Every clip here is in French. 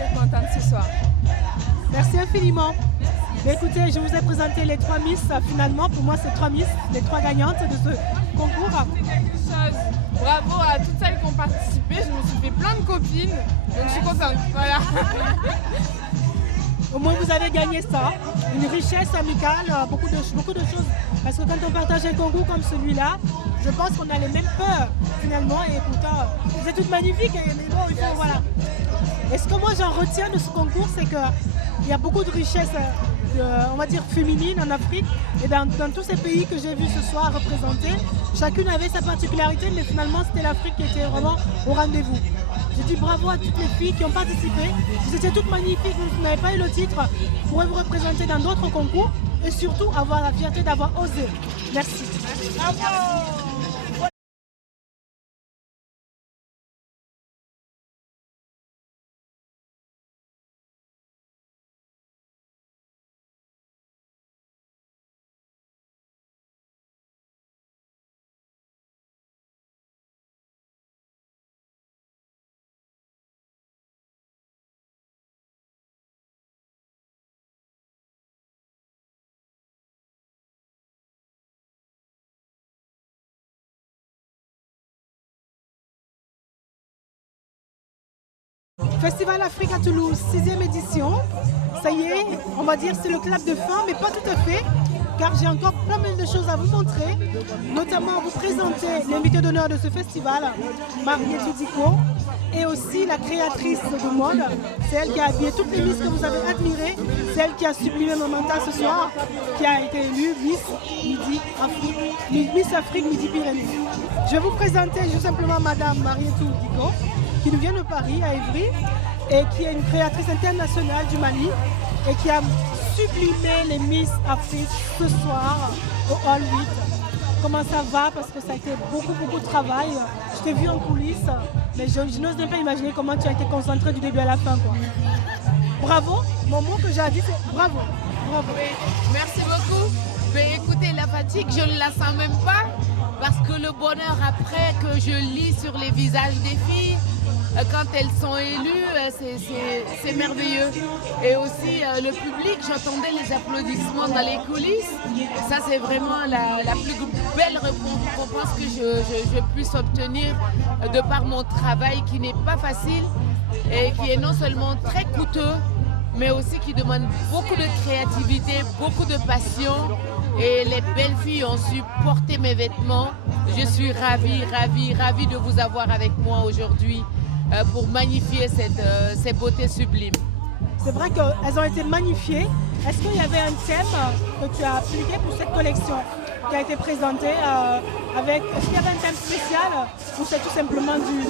très contente ce soir. Merci infiniment. Mais écoutez, je vous ai présenté les 3 Miss. Finalement, pour moi, c'est 3 Miss, les 3 gagnantes de ce concours. C'est quelque chose. Bravo à toutes celles qui ont participé. Je me suis fait plein de copines. Donc je suis contente. Voilà. Au moins, vous avez gagné ça. Une richesse amicale, beaucoup de choses. Parce que quand on partage un concours comme celui-là, je pense qu'on a les mêmes peurs, finalement. Et pourtant, c'est tout magnifique. Mais bon, il faut, voilà. Et ce que moi, j'en retiens de ce concours, c'est qu'il y a beaucoup de richesses, on va dire, féminines en Afrique. Et dans tous ces pays que j'ai vus ce soir représentés, chacune avait sa particularité, mais finalement, c'était l'Afrique qui était vraiment au rendez-vous. Je dis bravo à toutes les filles qui ont participé. Vous étiez toutes magnifiques, vous n'avez pas eu le titre, vous pourrez vous représenter dans d'autres concours et surtout avoir la fierté d'avoir osé. Merci. Bravo. Festival Afrique à Toulouse, 6e édition. Ça y est, on va dire c'est le clap de fin, mais pas tout à fait, car j'ai encore plein de choses à vous montrer, notamment vous présenter l'invité d'honneur de ce festival, Mariette Diko, et aussi la créatrice de mode. C'est elle qui a habillé toutes les Miss que vous avez admirées, c'est elle qui a sublimé Momenta ce soir, qui a été élue Miss Afrique Midi-Pyrénées. Je vais vous présenter tout simplement Madame Mariette Diko, qui nous vient de Paris, à Évry, et qui est une créatrice internationale du Mali, et qui a sublimé les Miss Afrique ce soir au Hall 8. Comment ça va? Parce que ça a été beaucoup de travail. Je t'ai vu en coulisses, mais je n'ose même pas imaginer comment tu as été concentrée du début à la fin, quoi. Bravo, mon mot que j'ai à dire, c'est bravo. Bravo. Oui, merci beaucoup. Mais écoutez, la fatigue, je ne la sens même pas, parce que le bonheur après que je lis sur les visages des filles, quand elles sont élues, c'est merveilleux. Et aussi le public, j'entendais les applaudissements dans les coulisses. Ça, c'est vraiment la plus belle récompense que je puisse obtenir de par mon travail qui n'est pas facile et qui est non seulement très coûteux, mais aussi qui demande beaucoup de créativité, beaucoup de passion. Et les belles filles ont su porter mes vêtements. Je suis ravie de vous avoir avec moi aujourd'hui pour magnifier ces beautés sublimes. C'est vrai qu'elles ont été magnifiées. Est-ce qu'il y avait un thème que tu as appliqué pour cette collection qui a été présentée est-ce qu'il y avait un thème spécial ou c'est tout simplement du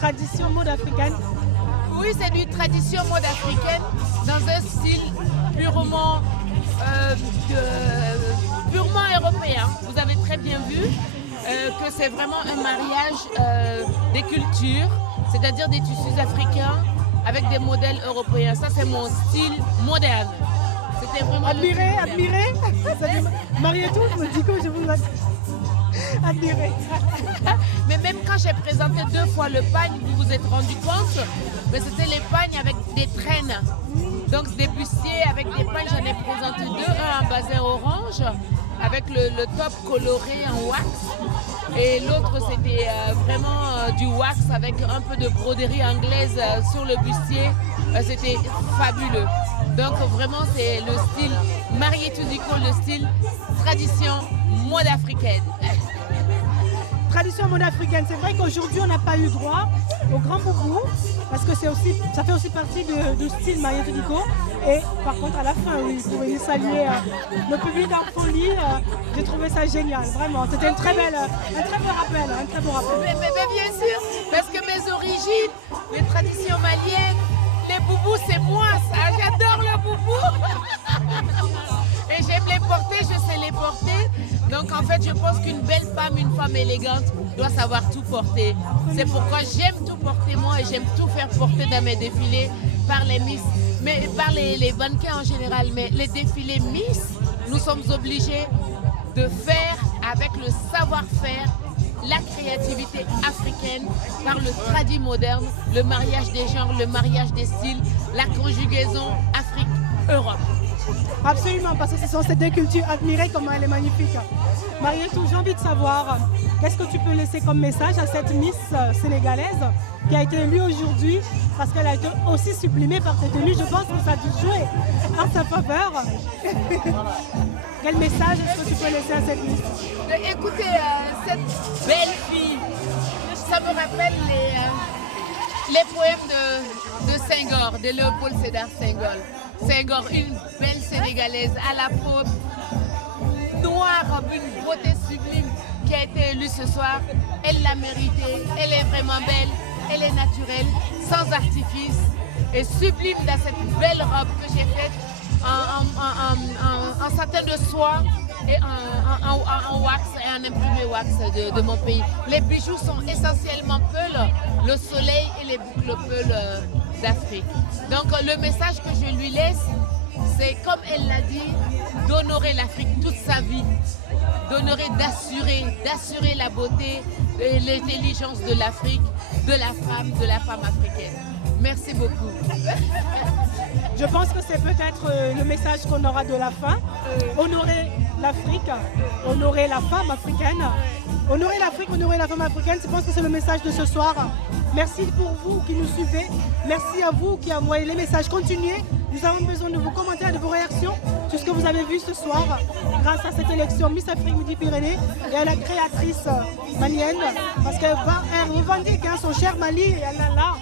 tradition mode africaine? Oui, c'est du tradition mode africaine dans un style purement européen. Vous avez très bien vu que c'est vraiment un mariage des cultures, c'est-à-dire des tissus africains avec des modèles européens. Ça, c'est mon style moderne. C'était vraiment admiré. Mariette Diko, je vous admiré. Mais même quand j'ai présenté 2 fois le pagne, vous vous êtes rendu compte, mais c'était les pagnes avec des traînes. Donc des bustiers avec des pagnes, j'en ai présenté 2, un en bazin orange avec le top coloré en wax et l'autre c'était vraiment du wax avec un peu de broderie anglaise sur le bustier. C'était fabuleux. Donc vraiment c'est le style Mariette Diko, le style tradition mode africaine. Tradition mode africaine, c'est vrai qu'aujourd'hui on n'a pas eu droit au grand boubou parce que ça fait aussi partie du style Mariette Diko. Et par contre à la fin, oui, vous pouvez saluer le public en folie. J'ai trouvé ça génial, vraiment. C'était un très beau rappel. Mais bien sûr, parce que mes origines, les traditions maliennes, les boubous c'est moi, ça. J'adore le boubou. Et j'aime les porter, je sais les porter. Donc en fait, je pense qu'une belle femme, une femme élégante, doit savoir tout porter. C'est pourquoi j'aime tout porter moi et j'aime tout faire porter dans mes défilés par les Miss, mais par les mannequins en général. Mais les défilés Miss, nous sommes obligés de faire avec le savoir-faire la créativité africaine par le tradit moderne, le mariage des genres, le mariage des styles, la conjugaison Afrique-Europe. Absolument, parce que ce sont ces deux cultures admirées, comment elle est magnifique. Marietou, j'ai envie de savoir, qu'est-ce que tu peux laisser comme message à cette Miss sénégalaise qui a été élue aujourd'hui, parce qu'elle a été aussi sublimée par tes tenues. Je pense que ça a dû jouer en sa faveur. Quel message est-ce que tu peux laisser à cette Miss? Écoutez, cette belle fille, ça me rappelle les poèmes de Senghor, de Léopold Sédar Senghor, une belle sénégalaise à la peau noire, une beauté sublime qui a été élue ce soir. Elle l'a mérité, elle est vraiment belle, elle est naturelle, sans artifice et sublime dans cette belle robe que j'ai faite en satin de soie et en wax et en imprimé wax de mon pays. Les bijoux sont essentiellement peuls, le soleil et les boucles peuls d'Afrique. Donc le message que je lui laisse, c'est comme elle l'a dit, d'honorer l'Afrique toute sa vie, d'honorer, d'assurer la beauté et l'intelligence de l'Afrique, de la femme africaine. Merci beaucoup. Je pense que c'est peut-être le message qu'on aura de la fin. Honorer l'Afrique, honorer la femme africaine. Honorer l'Afrique, honorer la femme africaine, je pense que c'est le message de ce soir. Merci pour vous qui nous suivez. Merci à vous qui envoyez les messages. Continuez. Nous avons besoin de vos commentaires, de vos réactions sur ce que vous avez vu ce soir grâce à cette élection Miss Afrique Midi-Pyrénées et à la créatrice malienne. Parce qu'elle revendique son cher Mali et elle a là.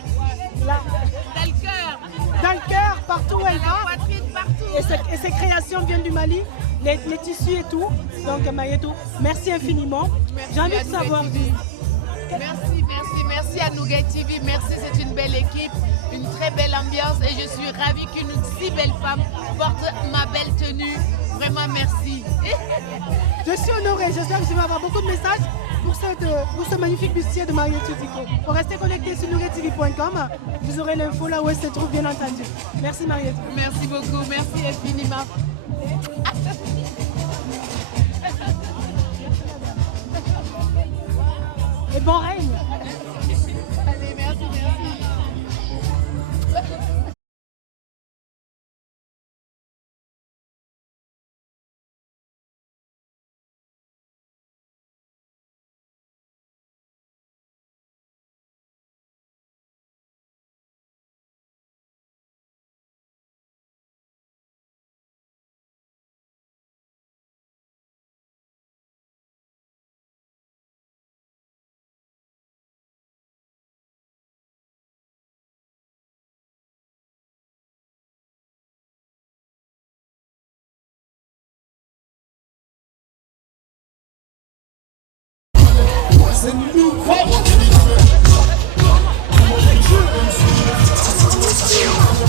Dans le cœur, partout où elle va. Et ses créations viennent du Mali, les tissus et tout. Donc Marietou, merci infiniment. J'ai envie de savoir. Merci à Nougat TV. Merci, c'est une belle équipe, une très belle ambiance et je suis ravie qu'une si belle femme porte ma belle tenue. Vraiment merci. Je suis honorée, j'espère que je vais avoir beaucoup de messages pour ce magnifique bustier de Marietou Diko. Pour rester connecté sur nougattv.com, vous aurez l'info là où elle se trouve bien entendu. Merci Marietou. Merci beaucoup, merci infiniment. Et bon règne. Allez, merci.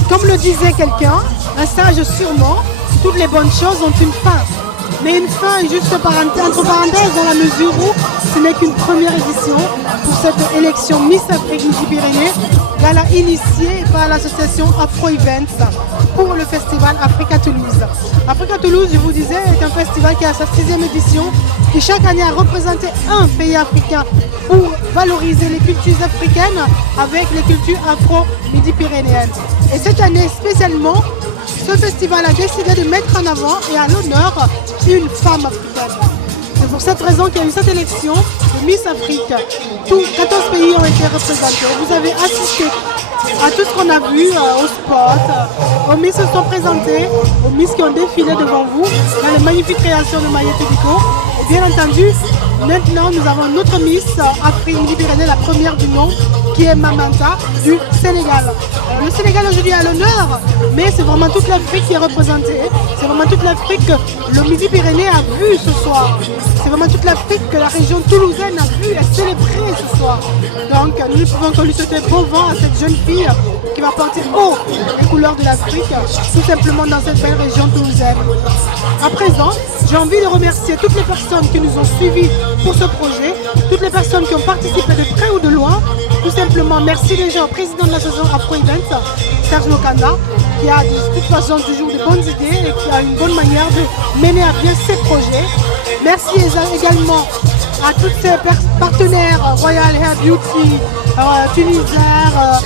Comme le disait quelqu'un, un sage sûrement, toutes les bonnes choses ont une fin. Mais une fin juste entre parenthèses dans la mesure où ce n'est qu'une première édition pour cette élection Miss Afrique Midi-Pyrénées, gala initiée par l'association Afro Events pour le festival Africa Toulouse. Africa Toulouse, je vous disais, est un festival qui a sa 6e édition, qui chaque année a représenté un pays africain pour valoriser les cultures africaines avec les cultures afro-midi-pyrénéennes. Et cette année spécialement, ce festival a décidé de mettre en avant et à l'honneur une femme africaine. C'est pour cette raison qu'il y a eu cette élection de Miss Afrique. 14 pays ont été représentés. Vous avez assisté à tout ce qu'on a vu au spot, aux Miss qui se sont présentées, aux Miss qui ont défilé devant vous, dans les magnifiques créations de Marietou Diko. Et bien entendu, maintenant nous avons notre Miss Afrique Midi-Pyrénées, la première du nom, qui est Mamanta du Sénégal. Le Sénégal aujourd'hui est à l'honneur, mais c'est vraiment toute l'Afrique qui est représentée. C'est vraiment toute l'Afrique que le Midi-Pyrénées a vu ce soir. C'est vraiment toute l'Afrique que la région toulousaine a vu et célébré ce soir. Donc nous ne pouvons que lui souhaiter bon vent à cette jeune fille qui va porter haut les couleurs de l'Afrique, tout simplement dans cette belle région toulousaine. À présent, j'ai envie de remercier toutes les personnes qui nous ont suivis pour ce projet, toutes les personnes qui ont participé de près ou de loin. Tout simplement, merci déjà au président de l'association Afro Events, Serge Lokanda, qui a de toute façon toujours de bonnes idées et qui a une bonne manière de mener à bien ses projets. Merci également à tous ces partenaires, Royal Hair Beauty, Tunisair,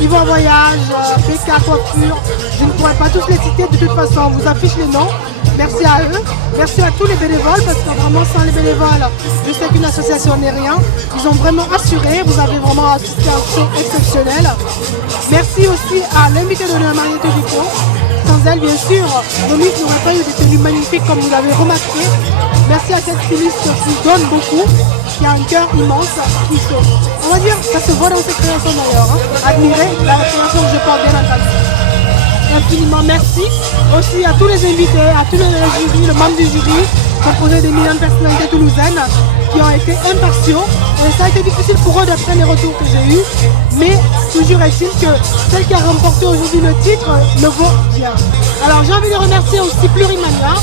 Yvon Voyage, BK Coiffure. Je ne pourrais pas tous les citer, de toute façon, on vous affiche les noms. Merci à eux, merci à tous les bénévoles, parce que vraiment sans les bénévoles, je sais qu'une association n'est rien. Ils ont vraiment assuré, vous avez vraiment assisté à un show exceptionnel. Merci aussi à l'invité d'honneur Mariette Dupont. Sans elle, bien sûr, Dominik n'aurait pas eu des tenues magnifiques comme vous l'avez remarqué. Merci à cette styliste qui donne beaucoup, qui a un cœur immense, on va dire, ça se voit dans ses créations d'ailleurs. Hein. Admirez la création que je porte bien entendu. Infiniment merci aussi à tous les invités, à tous les jurys, le membre du jury, composé d'éminentes personnalités toulousaines qui ont été impartiaux. Et ça a été difficile pour eux d'après les retours que j'ai eus, mais toujours est-il que celle qui a remporté aujourd'hui le titre le vaut bien. Alors j'ai envie de remercier aussi Plurimania,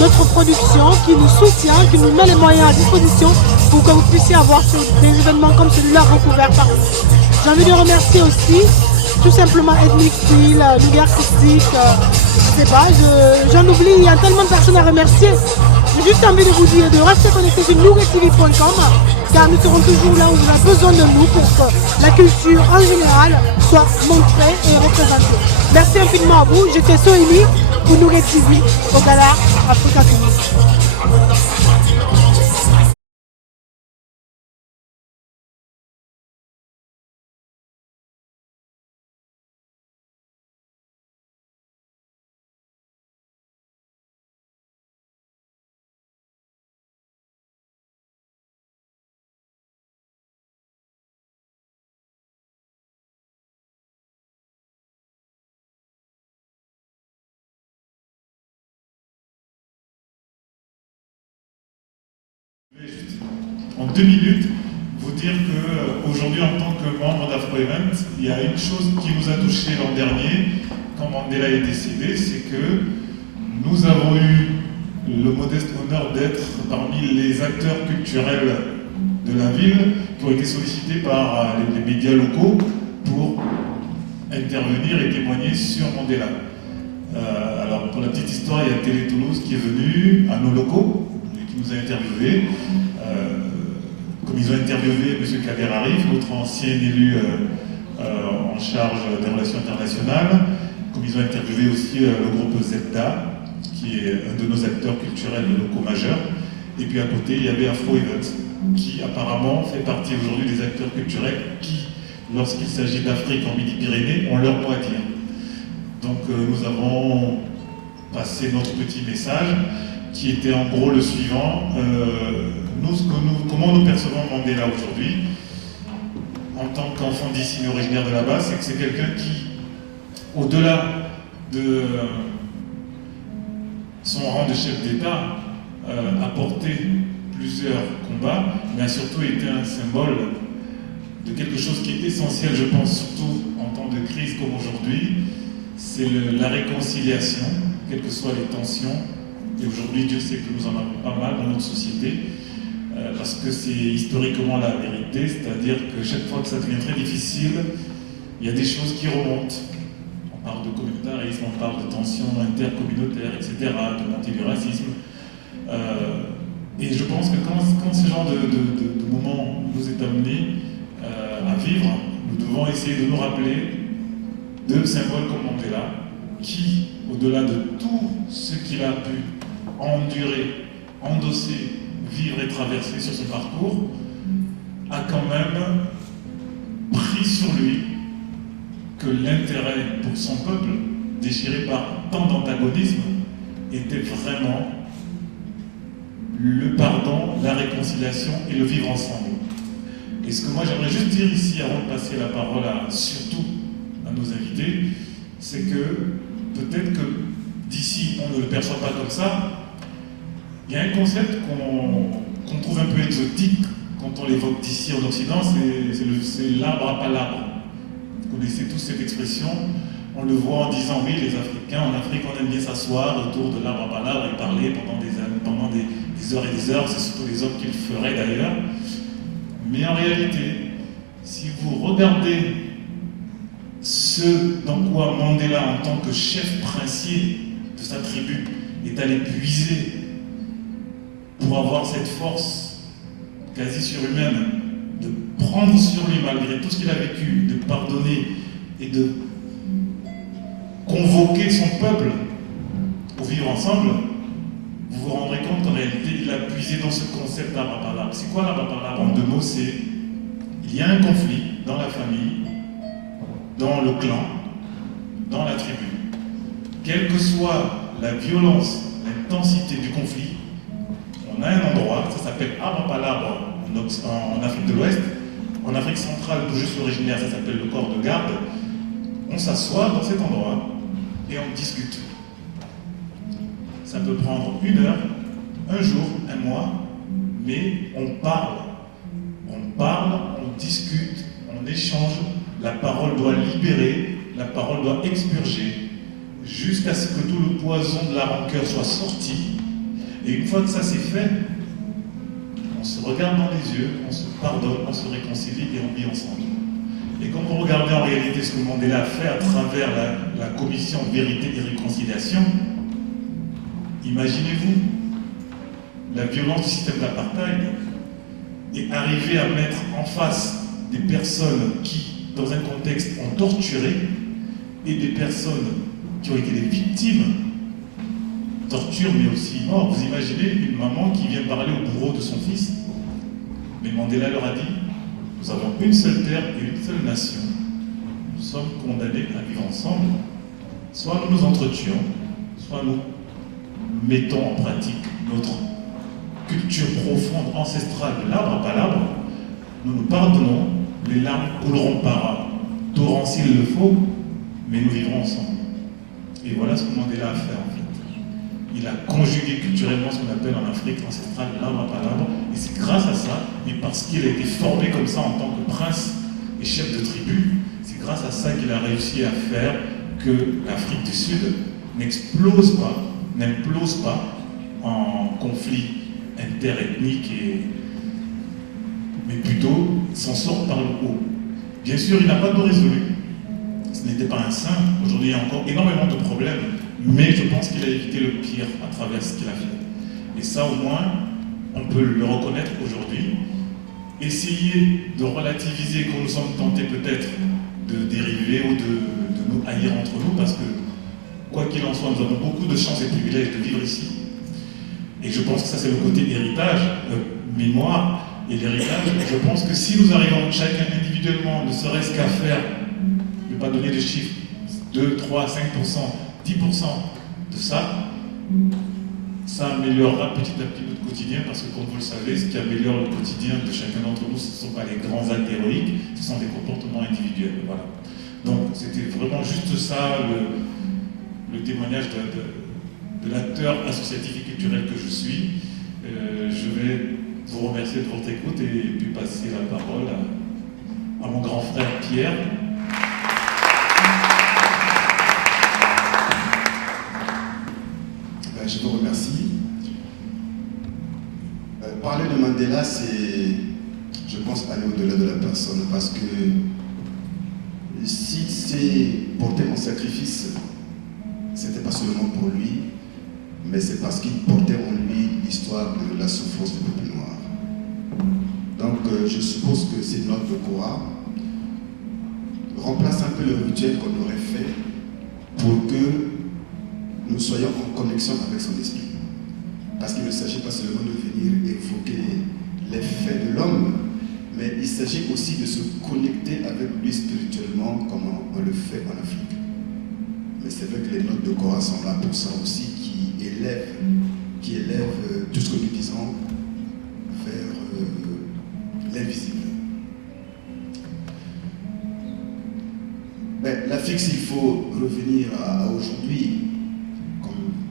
notre production qui nous soutient, qui nous met les moyens à disposition pour que vous puissiez avoir des événements comme celui-là recouverts par vous. J'ai envie de remercier aussi tout simplement Ethnic Style, Ligue Artistique, je sais pas, j'en oublie, il y a tellement de personnes à remercier. J'ai juste envie de vous dire de rester connecté sur nouretv.com car nous serons toujours là où vous avez besoin de nous pour que la culture en général soit montrée et représentée. Merci infiniment à vous, j'étais Soélie pour Nouret TV au Gala Africa Tunis. En 2 minutes, vous dire qu'aujourd'hui, en tant que membre d'Afro-Event, il y a une chose qui nous a touché l'an dernier, quand Mandela est décédé, c'est que nous avons eu le modeste honneur d'être parmi les acteurs culturels de la ville qui ont été sollicités par les médias locaux pour intervenir et témoigner sur Mandela. Alors, pour la petite histoire, il y a Télé Toulouse qui est venu à nos locaux et qui nous a interviewés. Comme ils ont interviewé M. Kader Arif, notre ancien élu en charge des relations internationales, comme ils ont interviewé aussi le groupe Zelda, qui est un de nos acteurs culturels locaux majeurs. Et puis à côté, il y avait Afro-Event, qui apparemment fait partie aujourd'hui des acteurs culturels qui, lorsqu'il s'agit d'Afrique en Midi-Pyrénées, ont leur mot à dire. Donc nous avons passé notre petit message, qui était en gros le suivant. Comment nous percevons Mandela aujourd'hui, en tant qu'enfant d'ici, mais originaire de là-bas, c'est que c'est quelqu'un qui, au-delà de son rang de chef d'État, a porté plusieurs combats, mais a surtout été un symbole de quelque chose qui est essentiel, je pense, surtout en temps de crise comme aujourd'hui, c'est la réconciliation, quelles que soient les tensions. Et aujourd'hui, Dieu sait que nous en avons pas mal dans notre société, parce que c'est historiquement la vérité, c'est-à-dire que chaque fois que ça devient très difficile, il y a des choses qui remontent. On parle de communautarisme, on parle de tensions intercommunautaires, etc., de montée du racisme. Et je pense que quand ce genre de moment nous est amené à vivre, nous devons essayer de nous rappeler de symboles comme Mandela, qui, au-delà de tout ce qu'il a pu endurer, endosser, vivre et traverser sur ce parcours, a quand même pris sur lui que l'intérêt pour son peuple, déchiré par tant d'antagonisme, était vraiment le pardon, la réconciliation et le vivre ensemble. Et ce que moi j'aimerais juste dire ici, avant de passer la parole surtout à nos invités, c'est que peut-être que d'ici on ne le perçoit pas comme ça. Il y a un concept qu'on trouve un peu exotique quand on l'évoque d'ici en Occident, c'est l'arbre à palabres. Vous connaissez tous cette expression, on le voit en disant oui, les Africains, en Afrique on aime bien s'asseoir autour de l'arbre à palabres et parler pendant des heures et des heures, c'est surtout les hommes qui le feraient d'ailleurs. Mais en réalité, si vous regardez ce dans quoi Mandela, en tant que chef princier de sa tribu, est allé puiser pour avoir cette force quasi surhumaine, de prendre sur lui, malgré tout ce qu'il a vécu, de pardonner et de convoquer son peuple pour vivre ensemble, vous vous rendrez compte qu'en réalité, il a puisé dans ce concept d'arbre à palabre. C'est quoi l'arbre à palabre? En 2 mots, c'est il y a un conflit dans la famille, dans le clan, dans la tribu. Quelle que soit la violence, l'intensité du conflit, on a un endroit, ça s'appelle arbre à palabre en Afrique de l'Ouest. En Afrique centrale, d'où je suis originaire, ça s'appelle le corps de garde. On s'assoit dans cet endroit et on discute. Ça peut prendre 1 heure, 1 jour, 1 mois, mais on parle. On parle, on discute, on échange. La parole doit libérer, la parole doit expurger, jusqu'à ce que tout le poison de la rancœur soit sorti. Et une fois que ça c'est fait, on se regarde dans les yeux, on se pardonne, on se réconcilie et on vit ensemble. Et quand vous regardez en réalité ce que Mandela a fait à travers la commission Vérité et Réconciliation, imaginez-vous la violence du système d'apartheid et arriver à mettre en face des personnes qui, dans un contexte, ont torturé et des personnes qui ont été des victimes, torture mais aussi mort. Vous imaginez une maman qui vient parler au bourreau de son fils? Mais Mandela leur a dit, nous avons une seule terre et une seule nation. Nous sommes condamnés à vivre ensemble. Soit nous nous entretuons, soit nous mettons en pratique notre culture profonde, ancestrale de l'arbre à palabre. Nous nous pardonnons, les larmes couleront par torrent s'il le faut, mais nous vivrons ensemble. Et voilà ce que Mandela a fait en fait. Il a conjugué culturellement ce qu'on appelle en Afrique ancestrale l'arbre à palabre, et c'est grâce à ça, et parce qu'il a été formé comme ça en tant que prince et chef de tribu, c'est grâce à ça qu'il a réussi à faire que l'Afrique du Sud n'implose pas en conflit interethnique, mais plutôt s'en sort par le haut. Bien sûr, il n'a pas de résolu. Ce n'était pas un saint. Aujourd'hui, il y a encore énormément de problèmes, mais je pense qu'il a évité le pire à travers ce qu'il a fait. Et ça, au moins, on peut le reconnaître aujourd'hui. Essayer de relativiser quand nous sommes tentés peut-être de dériver ou de nous haïr entre nous, parce que, quoi qu'il en soit, nous avons beaucoup de chance et de privilèges de vivre ici. Et je pense que ça, c'est le côté héritage, mémoire. Et l'héritage, je pense que si nous arrivons chacun individuellement, ne serait-ce qu'à faire, je ne vais pas donner de chiffres, 2, 3, 5%, 10% de ça, ça améliorera petit à petit notre quotidien, parce que comme vous le savez, ce qui améliore le quotidien de chacun d'entre nous, ce ne sont pas les grands actes héroïques, ce sont des comportements individuels. Voilà. Donc c'était vraiment juste ça, le témoignage de l'acteur associatif et culturel que je suis. Je vais vous remercier de votre écoute et puis passer la parole à mon grand frère Pierre. Je vous remercie. Parler de Mandela, c'est, je pense, aller au-delà de la personne, parce que si c'est porter en sacrifice, c'était pas seulement pour lui, mais c'est parce qu'il portait en lui l'histoire de la souffrance du peuple noir. Donc je suppose que ces notes de Korah remplacent un peu le rituel qu'on aurait fait pour que nous soyons en connexion avec son esprit. Parce qu'il ne s'agit pas seulement de venir évoquer les faits de l'homme, mais il s'agit aussi de se connecter avec lui spirituellement comme on le fait en Afrique. Mais c'est vrai que les notes de Korah sont là pour ça aussi, qui élèvent tout ce que nous disons vers l'invisible. L'Afrique, s'il faut revenir à aujourd'hui,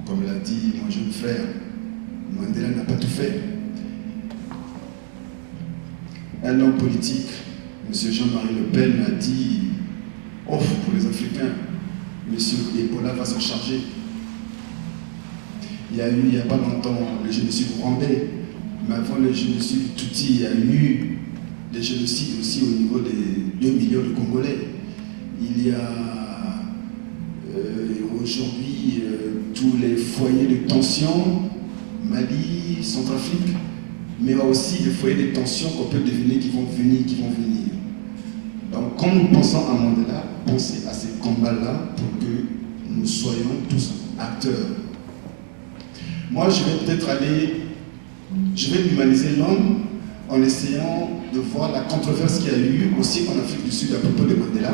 comme l'a dit mon jeune frère, Mandela n'a pas tout fait. Un homme politique, M. Jean-Marie Le Pen, a dit « Oh, pour les Africains, M. Ebola va s'en charger ». Il y a eu, il n'y a pas longtemps, le génocide rwandais, mais avant le génocide Tutsi, il y a eu des génocides aussi au niveau des 2 millions de Congolais. Il y a aujourd'hui tous les foyers de tension, Mali, Centrafrique, mais il y a aussi des foyers de tension qu'on peut deviner qui vont venir. Donc, quand nous pensons à Mandela, pensez à ces combats-là pour que nous soyons tous acteurs. Moi, je vais humaniser l'homme en essayant de voir la controverse qu'il y a eu aussi en Afrique du Sud à propos de Mandela,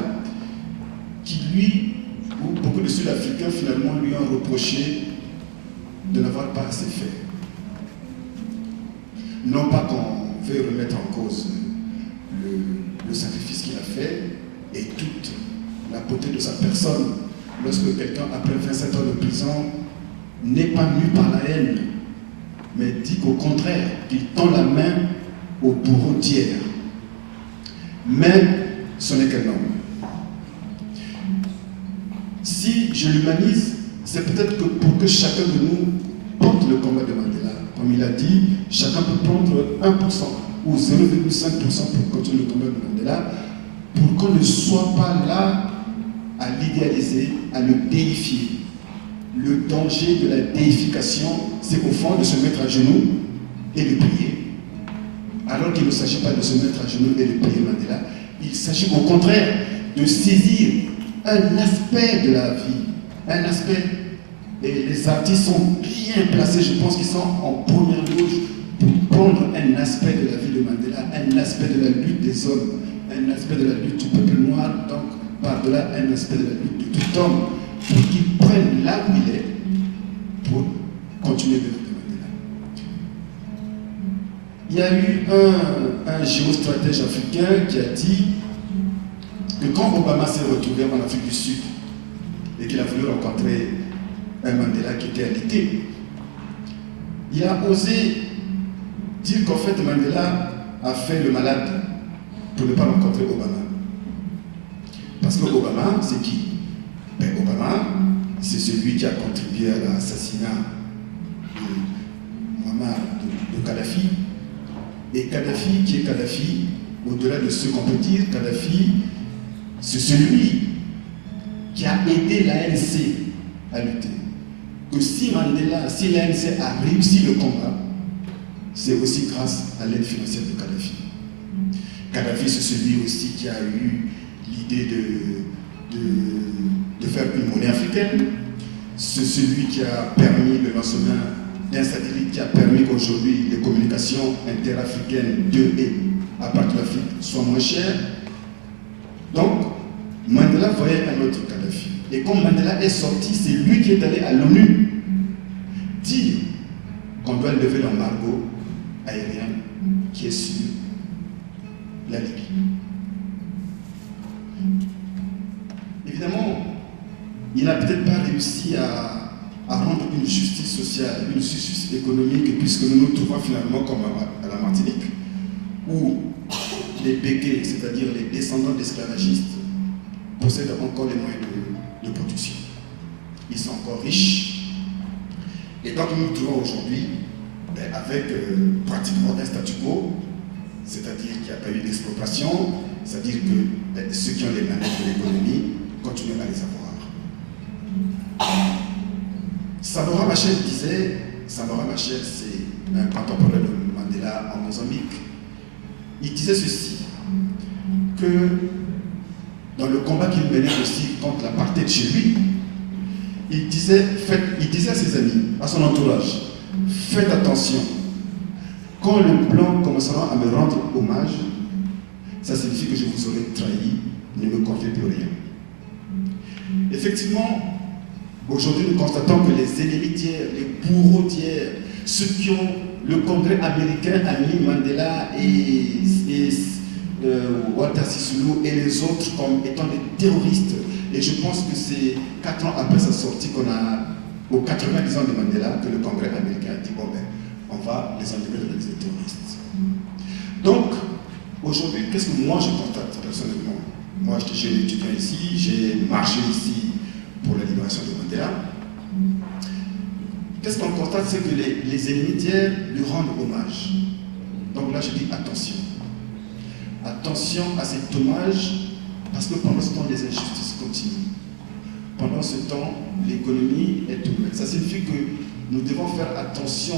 qui lui, ou beaucoup de Sud-Africains finalement lui ont reproché de n'avoir pas assez fait. Non pas qu'on veuille remettre en cause le sacrifice qu'il a fait et toute la beauté de sa personne lorsque quelqu'un, après 27 ans de prison, n'est pas mu par la haine, mais dit qu'au contraire, qu'il tend la main au bourreau d'hier. Mais ce n'est qu'un homme. Si je l'humanise, c'est peut-être que pour que chacun de nous porte le combat de Mandela. Comme il a dit, chacun peut prendre 1% ou 0,5% pour continuer le combat de Mandela, pour qu'on ne soit pas là à l'idéaliser, à le déifier. Le danger de la déification, c'est au fond de se mettre à genoux et de prier. Alors qu'il ne s'agit pas de se mettre à genoux et de prier Mandela, il s'agit au contraire de saisir un aspect de la vie, un aspect, et les artistes sont bien placés, je pense qu'ils sont en première loge pour prendre un aspect de la vie de Mandela, un aspect de la lutte des hommes, un aspect de la lutte du peuple noir, donc par-delà un aspect de la lutte de tout homme, pour qu'il prenne là où il est, pour continuer de vivre Mandela. Il y a eu un géostratège africain qui a dit que quand Obama s'est retrouvé en Afrique du Sud et qu'il a voulu rencontrer un Mandela qui était alité, il a osé dire qu'en fait Mandela a fait le malade pour ne pas rencontrer Obama. Parce que Obama, c'est qui? Obama, c'est celui qui a contribué à l'assassinat de Kadhafi. Et Kadhafi, qui est Kadhafi, au-delà de ce qu'on peut dire, Kadhafi, c'est celui qui a aidé l'ANC à lutter. Que si Mandela, si l'ANC a réussi le combat, c'est aussi grâce à l'aide financière de Kadhafi. Kadhafi, c'est celui aussi qui a eu l'idée de faire une monnaie africaine. C'est celui qui a permis le lancement d'un satellite qui a permis qu'aujourd'hui les communications interafricaines de et à partir de l'Afrique soient moins chères. Donc, Mandela voyait un autre Kadhafi. Et quand Mandela est sorti, c'est lui qui est allé à l'ONU dire qu'on doit lever l'embargo aérien qui est sur la Libye. Évidemment, il n'a peut-être pas réussi à rendre une justice sociale, une justice économique, puisque nous nous trouvons finalement comme à la Martinique, où les béquets, c'est-à-dire les descendants d'esclavagistes, possèdent encore les moyens de production. Ils sont encore riches. Et donc nous nous trouvons aujourd'hui avec pratiquement un statu quo, c'est-à-dire qu'il n'y a pas eu d'expropriation, c'est-à-dire que ceux qui ont les manettes de l'économie continuent à les avoir. Samora Machel disait, Samora Machel c'est un contemporain de Mandela en Mozambique, il disait ceci, que dans le combat qu'il menait aussi contre l'apartheid chez lui, il disait à ses amis, à son entourage, faites attention, quand le blanc commencera à me rendre hommage, ça signifie que je vous aurai trahi, ne me confiez plus rien. Effectivement, aujourd'hui nous constatons que les ennemis d'hier, les bourreaux d'hier, ceux qui ont le Congrès américain a mis Mandela et Walter Sisulu et les autres comme étant des terroristes. Et je pense que c'est 4 ans après sa sortie qu'on a, aux 90 ans de Mandela, que le Congrès américain a dit bon ben, on va les enlever de les terroristes. Donc, aujourd'hui, qu'est-ce que moi je constate personnellement? Moi, j'étais jeune étudiant ici, j'ai marché ici pour la libération de Mandela. Qu'est-ce qu'on constate? C'est que les ennemis d'hier lui rendent hommage. Donc là, je dis attention. Attention à cet hommage, parce que pendant ce temps, les injustices continuent. Pendant ce temps, l'économie est ouverte. Ça signifie que nous devons faire attention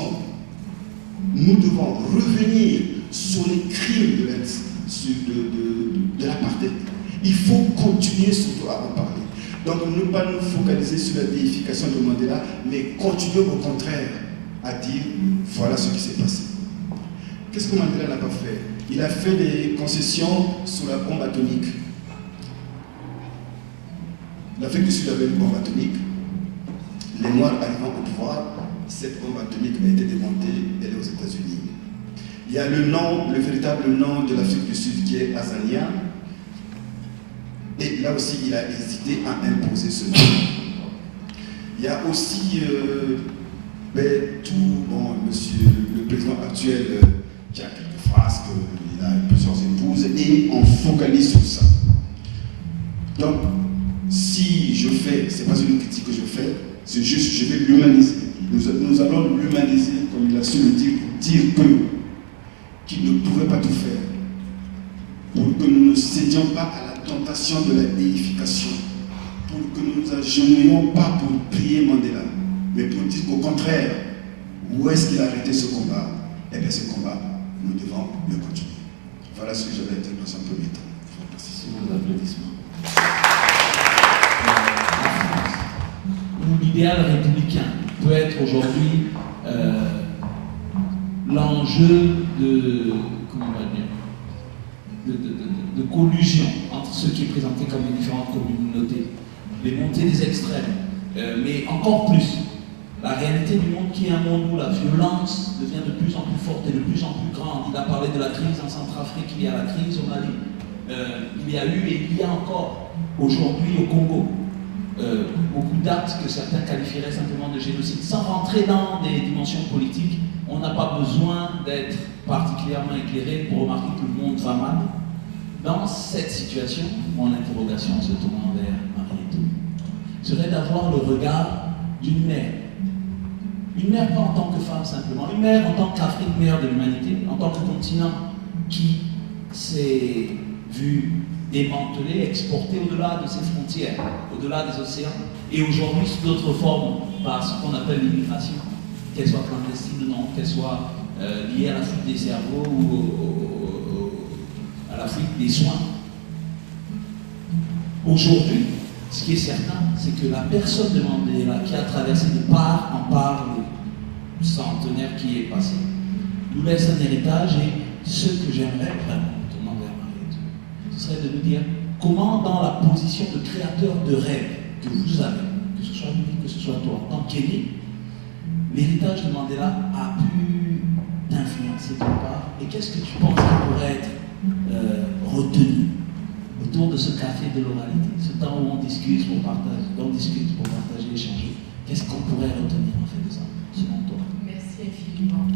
nous devons revenir sur les crimes de l'apartheid. Il faut continuer surtout à en parler. Donc ne pas nous focaliser sur la déification de Mandela, mais continuer au contraire à dire voilà ce qui s'est passé. Qu'est-ce que Mandela n'a pas fait? Il a fait des concessions sur la bombe atomique. L'Afrique du Sud avait une bombe atomique. Les Noirs arrivant au pouvoir, cette bombe atomique a été démontée, elle est aux États-Unis. Il y a le véritable nom de l'Afrique du Sud qui est Azania. Et là aussi, il a hésité à imposer ce nom. Il y a aussi monsieur le président actuel qui a quelques phrases, il a plusieurs épouses, et on focalise sur ça. Donc, si je fais, ce n'est pas une critique que je fais, c'est juste je vais l'humaniser. Nous allons l'humaniser, comme il a su le dire, pour dire qu'il ne pouvait pas tout faire, pour que nous ne cédions pas à la tentation de la déification, pour que nous ne nous agenouillions pas pour prier Mandela, mais pour dire qu'au contraire, où est-ce qu'il a arrêté ce combat? Eh bien ce combat, nous devons le continuer. Voilà ce que j'avais à dire dans un premier temps. Merci pour vos applaudissements. Où l'idéal républicain peut être aujourd'hui l'enjeu de collusion entre ce qui est présenté comme les différentes communautés, les montées des extrêmes, mais encore plus, la réalité du monde qui est un monde où la violence devient de plus en plus forte et de plus en plus grande. Il a parlé de la crise en Centrafrique, il y a la crise au Mali, il y a eu et il y a encore aujourd'hui au Congo beaucoup d'actes que certains qualifieraient simplement de génocide. Sans rentrer dans des dimensions politiques, on n'a pas besoin d'être particulièrement éclairé pour remarquer que le monde va mal. Dans cette situation, mon interrogation se tournant vers Marietou serait d'avoir le regard d'une mère. Une mère pas en tant que femme simplement, une mère en tant qu'Afrique mère de l'humanité, en tant que continent qui s'est vu démantelé, exporté au-delà de ses frontières, au-delà des océans, et aujourd'hui sous d'autres formes par ce qu'on appelle l'immigration, qu'elle soit clandestine ou non, qu'elle soit liée à la fuite des cerveaux ou à la fuite des soins. Aujourd'hui, ce qui est certain, c'est que la personne de Mandela qui a traversé de part en part le centenaire qui est passé, nous laisse un héritage, et ce que j'aimerais vraiment, tournant vers Marietou, ce serait de nous dire comment dans la position de créateur de rêve que vous avez, que ce soit lui, que ce soit toi, en tant qu'aîné, l'héritage de Mandela a pu t'influencer de part, et qu'est-ce que tu penses qui pourrait être retenu autour de ce café de l'oralité, ce temps où on discute pour partager, échanger? Qu'est-ce qu'on pourrait retenir en fait de ça, selon toi? Merci infiniment.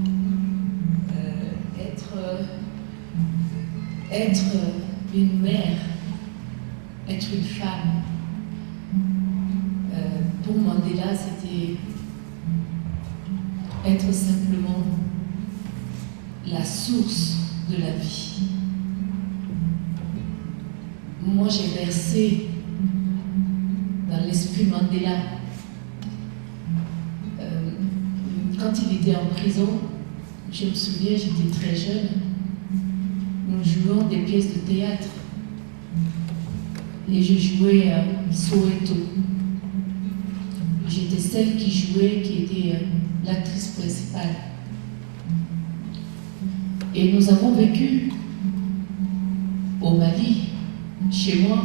Être une mère, être une femme, pour Mandela, c'était être simplement la source de la vie. Moi, j'ai versé dans l'esprit Mandela. Quand il était en prison, je me souviens, j'étais très jeune, nous jouions des pièces de théâtre. Et je jouais Soweto. J'étais celle qui jouait, qui était l'actrice principale. Et nous avons vécu au Mali, chez moi,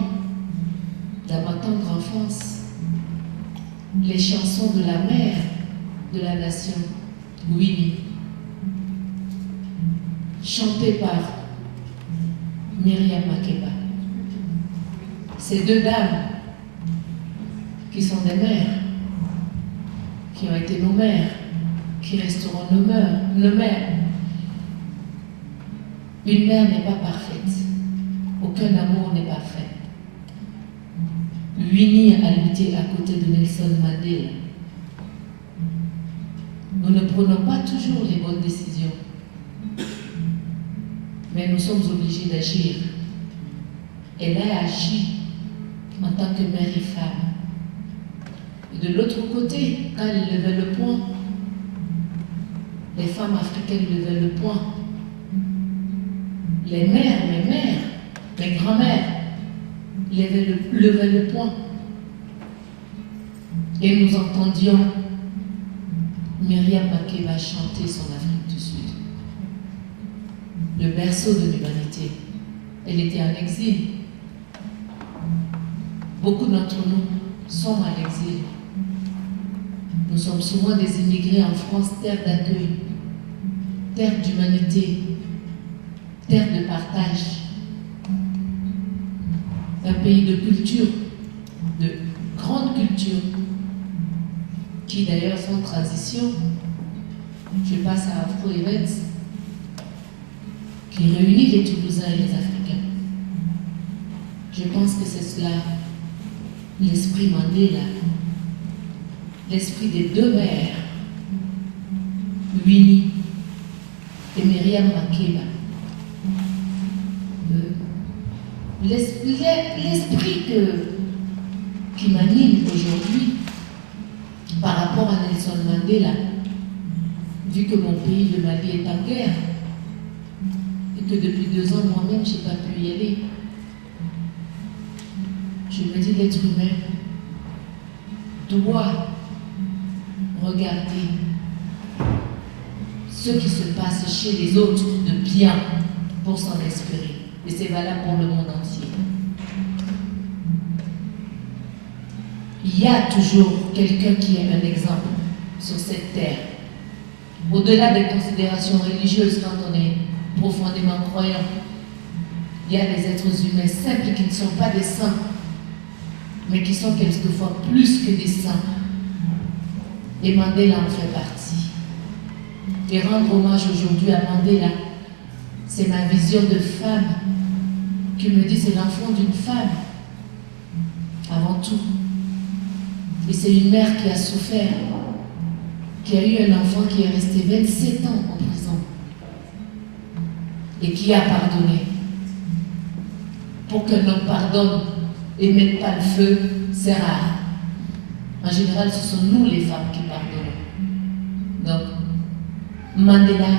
dans ma tendre enfance, les chansons de la mère de la nation, Winnie, chantées par Myriam Makeba. Ces deux dames, qui sont des mères, qui ont été nos mères, qui resteront nos mères. Une mère n'est pas parfaite. Aucun amour n'est parfait. Winnie a lutté à côté de Nelson Mandela. Nous ne prenons pas toujours les bonnes décisions, mais nous sommes obligés d'agir. Elle a agi en tant que mère et femme. Et de l'autre côté, quand elle levait le poing, les les femmes africaines levaient le poing. Les mères, mes grand-mères levaient le poing. Et nous entendions Myriam Makeba chanter son Afrique du Sud. Le berceau de l'humanité. Elle était en exil. Beaucoup d'entre nous sommes à l'exil. Nous sommes souvent des immigrés en France, terre d'accueil, terre d'humanité, terre de partage. Un pays de culture, de grande culture, qui d'ailleurs sont en transition. Je passe à Afro Events, qui réunit les Toulousains et les Africains. Je pense que c'est cela, l'esprit Mandela, l'esprit des deux mères, Winnie et Myriam Makeba. L'esprit qui m'anime aujourd'hui par rapport à Nelson Mandela, vu que mon pays, le Mali, est en guerre, et que depuis 2 ans, moi-même, je n'ai pas pu y aller. Je me dis, l'être humain doit regarder ce qui se passe chez les autres de bien pour s'en inspirer. Et c'est valable pour le monde entier. Il y a toujours quelqu'un qui est un exemple sur cette terre. Au-delà des considérations religieuses, quand on est profondément croyant, il y a des êtres humains simples qui ne sont pas des saints, mais qui sont quelquefois plus que des saints. Et Mandela en fait partie. Et rendre hommage aujourd'hui à Mandela, c'est ma vision de femme qui me dit c'est l'enfant d'une femme, avant tout. Et c'est une mère qui a souffert, qui a eu un enfant qui est resté 27 ans en prison et qui a pardonné. Pour qu'un homme pardonne et ne mette pas le feu, c'est rare. En général, ce sont nous les femmes qui pardonnons. Donc, Mandela